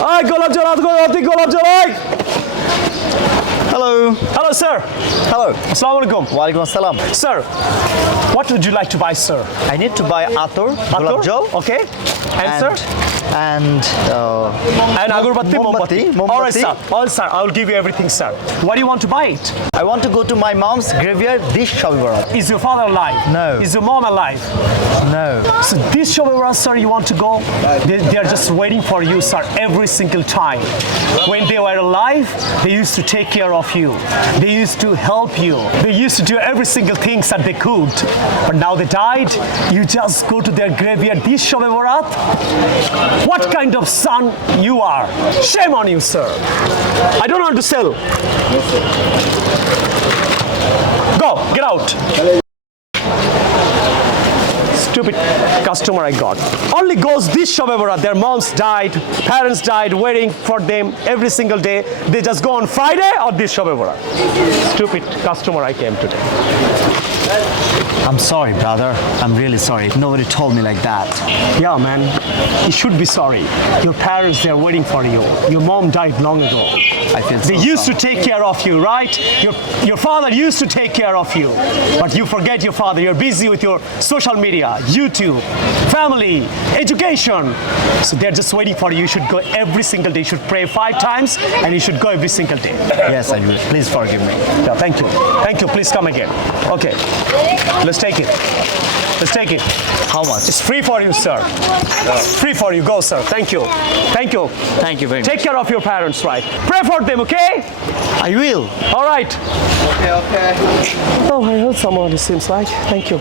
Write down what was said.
Ay, golab jal, aati golab jal, ay. Hello. Hello, sir. Hello. Assalamu alaikum. Walaikum assalam. Sir, what would you like to buy, sir? I need to buy atur, gulab jal, Okay. And sir? and And agarbatti, Mombatti, mombatti. All right, mombatti. sir. All right, sir. I will give you everything, sir. Why do you want to buy it? I want to go to my mom's graveyard this Shab Barat. Is your father alive? No. Is your mom alive? No. So this Shobara, sir, you want to go? They are just waiting for you, sir, every single time. When they were alive, they used to take care of you. They used to help you. They used to do every single thing that they could. But now they died. You just go to their graveyard this Shobara. What kind of son you are? Shame on you, sir. I don't want to sell. Go, get out. Stupid customer I got. Only goes this Shobara. Their moms died, parents died, waiting for them every single day. They just go on Friday or this Shobara. Stupid customer I came today. I'm sorry, brother. I'm really sorry. Nobody told me like that. Yeah, man. You should be sorry. Your parents, they're waiting for you. Your mom died long ago. I feel so They used sorry. to take care of you, right? Your father used to take care of you. But you forget your father. You're busy with your social media, YouTube, family, education. So they're just waiting for you. You should go every single day. You should pray 5 times and you should go every single day. Yes, I will. Please forgive me. Yeah, thank you. Thank you. Please come again. Okay. Let's take it. Let's take it. How much? It's free for you, sir. It's free for you. Go, sir. Thank you. Thank you. Thank you very much. Take care of your parents, right? Pray for them, okay? I will. All right. Okay. Oh, I heard someone, it seems like. Thank you.